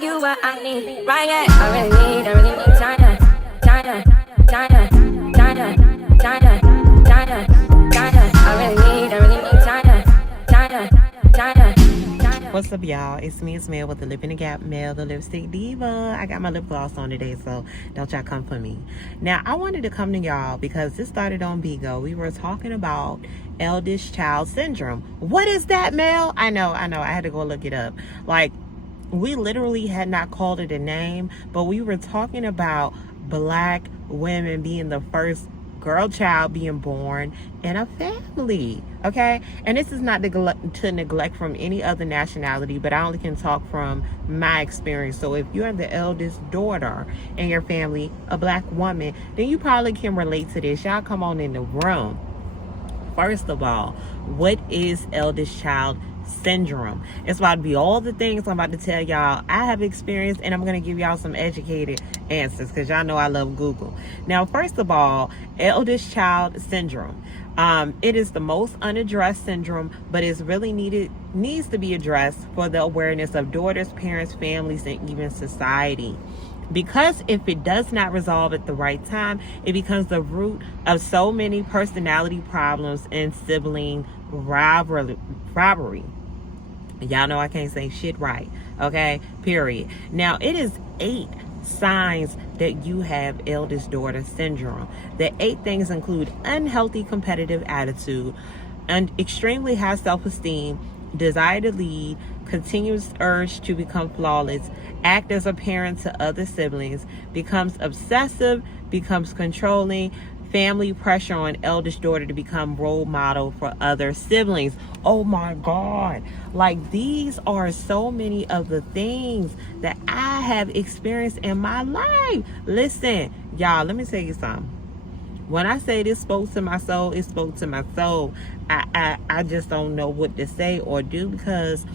tell you what I need. Right, yeah. I really need China, China, China, China, China, China, China. I really need China, China, China, China. What's up, y'all? It's me, it's Mel with the Lip in the Gap, Mel, the Lipstick Diva. I got my lip gloss on today, so don't y'all come for me. Now, I wanted to come to y'all because this started on Bigo. We were talking about eldest child syndrome. What is that, Mel? I know. I had to go look it up. Like, we literally had not called it a name, but we were talking about Black women being the first girl child being born in a family, okay? And this is not to neglect from any other nationality, but I only can talk from my experience. So if you're the eldest daughter in your family, a Black woman, then you probably can relate to this. Y'all come on in the room. First of all, what is eldest child syndrome? It's about to be all the things I'm about to tell y'all I have experienced, and I'm going to give y'all some educated answers because y'all know I love Google. Now, first of all, eldest child syndrome. It is the most unaddressed syndrome, but it's really needs to be addressed for the awareness of daughters, parents, families, and even society. Because if it does not resolve at the right time, it becomes the root of so many personality problems and sibling rivalry. Y'all know I can't say shit right, okay? Period. Now, it is 8 signs that you have eldest daughter syndrome. The 8 things include unhealthy competitive attitude, and extremely high self-esteem, desire to lead, continuous urge to become flawless, act as a parent to other siblings, becomes obsessive, becomes controlling, family pressure on eldest daughter to become role model for other siblings. Oh my God. Like, these are so many of the things that I have experienced in my life. Listen, y'all, let me tell you something. When I say this spoke to my soul, it spoke to my soul. I just don't know what to say or do, because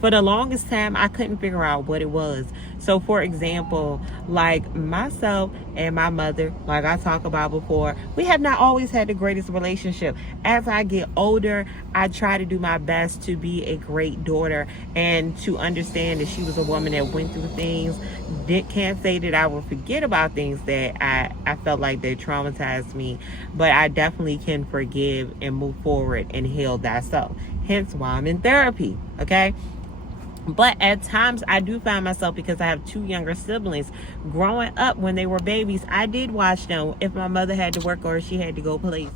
for the longest time, I couldn't figure out what it was. So, for example, like myself and my mother, like I talked about before, we have not always had the greatest relationship. As I get older, I try to do my best to be a great daughter and to understand that she was a woman that went through things. Can't say that I will forget about things that I felt like they traumatized me, but I definitely can forgive and move forward and heal that self. Hence why I'm in therapy, okay? But at times I do find myself, because I have 2 younger siblings, growing up when they were babies, I did watch them if my mother had to work or she had to go place.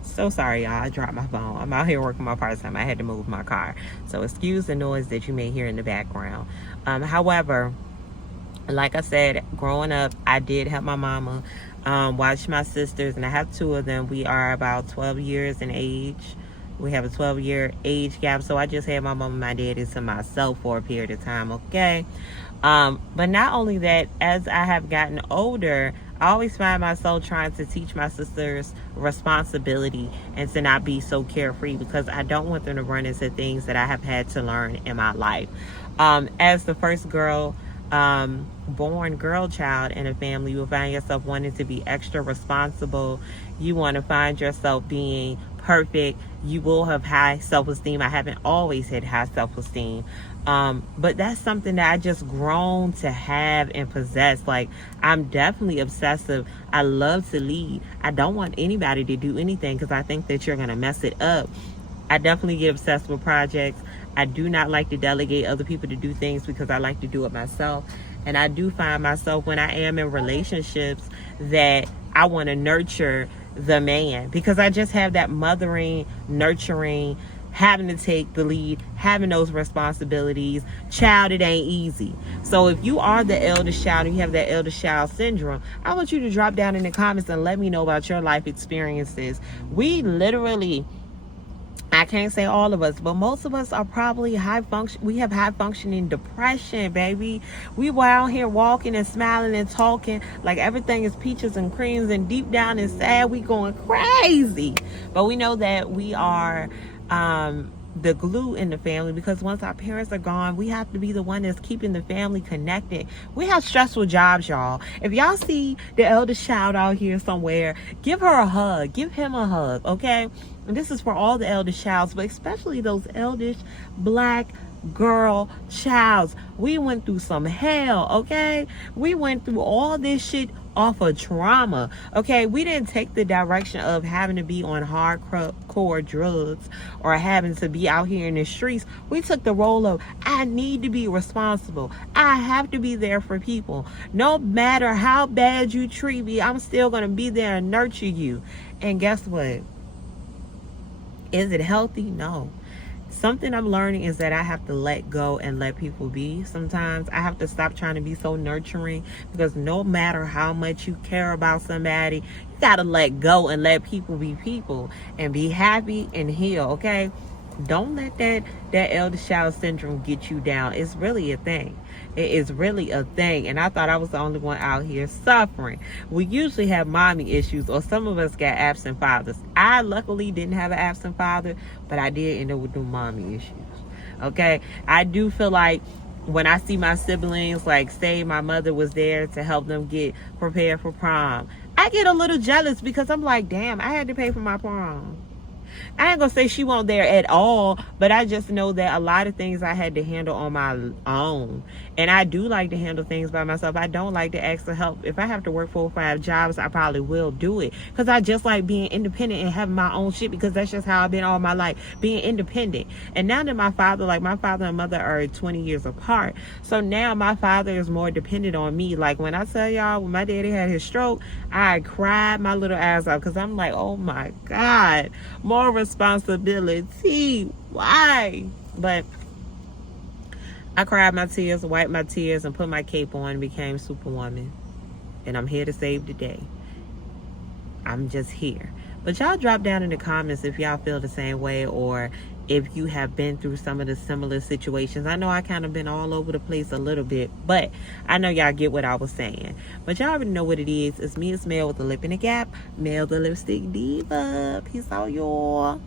So sorry, y'all, I dropped my phone. I'm out here working my part-time. I had to move my car. So excuse the noise that you may hear in the background. However, like I said, growing up, I did help my mama watch my sisters, and I have 2 of them. We are about 12 years in age. We have a 12-year age gap, so I just had my mom and my daddy to myself for a period of time, okay? But not only that, as I have gotten older, I always find myself trying to teach my sisters responsibility and to not be so carefree, because I don't want them to run into things that I have had to learn in my life. As the first born girl child in a family, you will find yourself wanting to be extra responsible. You want to find yourself being perfect. You will have high self-esteem. I haven't always had high self-esteem, but that's something that I just grown to have and possess. Like, I'm definitely obsessive. I love to lead. I don't want anybody to do anything because I think that you're gonna mess it up. I definitely get obsessed with projects. I do not like to delegate other people to do things because I like to do it myself. And I do find myself, when I am in relationships, that I want to nurture the man, because I just have that mothering, nurturing, having to take the lead, having those responsibilities. Child, it ain't easy. So if you are the eldest child and you have that eldest child syndrome, I want you to drop down in the comments and let me know about your life experiences. We literally, I can't say all of us, but most of us are probably we have high functioning depression, baby. We were out here walking and smiling and talking like everything is peaches and creams, and deep down inside we going crazy. But we know that we are the glue in the family, because once our parents are gone, we have to be the one that's keeping the family connected. We have stressful jobs, y'all. If y'all see the eldest child out here somewhere, give her a hug, give him a hug, okay? And this is for all the eldest childs, but especially those eldest Black girl, childs, we went through some hell, okay? We went through all this shit off of trauma, okay? We didn't take the direction of having to be on hardcore drugs or having to be out here in the streets. We took the role of, I need to be responsible. I have to be there for people. No matter how bad you treat me, I'm still going to be there and nurture you. And guess what? Is it healthy? No. Something I'm learning is that I have to let go and let people be. Sometimes I have to stop trying to be so nurturing, because no matter how much you care about somebody, you got to let go and let people be people and be happy and heal, okay? Don't let that elder child syndrome get you down. It's really a thing. It is really a thing. And I thought I was the only one out here suffering. We usually have mommy issues, or some of us got absent fathers. I luckily didn't have an absent father, but I did end up with the mommy issues. Okay? I do feel like when I see my siblings, like say my mother was there to help them get prepared for prom, I get a little jealous, because I'm like, damn, I had to pay for my prom. I ain't gonna say she wasn't there at all, but I just know that a lot of things I had to handle on my own. And I do like to handle things by myself. I don't like to ask for help. If I have to work 4 or 5 jobs, I probably will do it, because I just like being independent and having my own shit, because that's just how I've been all my life, being independent. And now that my father and mother are 20 years apart, so now my father is more dependent on me. Like when I tell y'all, when my daddy had his stroke, I cried my little ass off, because I'm like, oh my God, more responsibility. Why? But I cried my tears, wiped my tears, and put my cape on and became Superwoman. And I'm here to save the day. I'm just here. But y'all drop down in the comments if y'all feel the same way, or if you have been through some of the similar situations. I know I kind of been all over the place a little bit, but I know y'all get what I was saying. But y'all already know what it is. It's me, it's Mel with the Lip in the Gap. Mel the Lipstick Diva. Peace out, y'all.